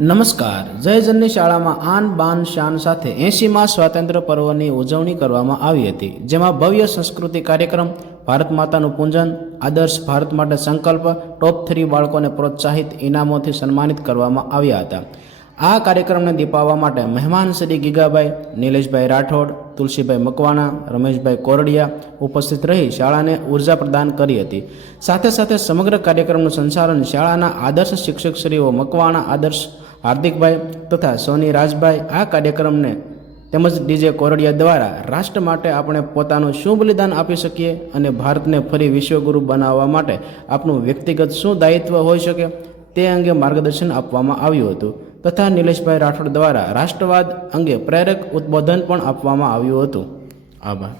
નમસ્કાર. જય જનની શાળામાં આન બાન શાન સાથે 80મા સ્વાતંત્ર્ય પર્વની ઉજવણી કરવામાં આવી હતી, જેમાં ભવ્ય સંસ્કૃતિ કાર્યક્રમ, ભારત માતાનું પૂજન, આદર્શ ભારત માટે સંકલ્પ, ટોપ 3 બાળકોને પ્રોત્સાહિત ઇનામોથી સન્માનિત કરવામાં આવ્યા હતા. આ કાર્યક્રમને દીપાવવા માટે મહેમાન શ્રી ગીગાભાઈ, નિલેશભાઈ રાઠોડ, તુલસીભાઈ મકવાણા, રમેશભાઈ કોરડિયા ઉપસ્થિત રહી શાળાને ઉર્જા પ્રદાન કરી હતી. સાથે સાથે સમગ્ર કાર્યક્રમનું સંચાલન શાળાના આદર્શ શિક્ષકશ્રીઓ મકવાણા આદર્શ હાર્દિકભાઈ તથા સોની રાજભાઈ આ કાર્યક્રમને તેમજ ડીજે કોરડિયા દ્વારા રાષ્ટ્ર માટે આપણે પોતાનું શું બલિદાન આપી શકીએ અને ભારતને ફરી વિશ્વગુરુ બનાવવા માટે આપનું વ્યક્તિગત શું દાયિત્વ હોઈ શકે તે અંગે માર્ગદર્શન આપવામાં આવ્યું હતું તથા નિલેશભાઈ રાઠોડ દ્વારા રાષ્ટ્રવાદ અંગે પ્રેરક ઉદ્બોધન પણ આપવામાં આવ્યું હતું. આભાર.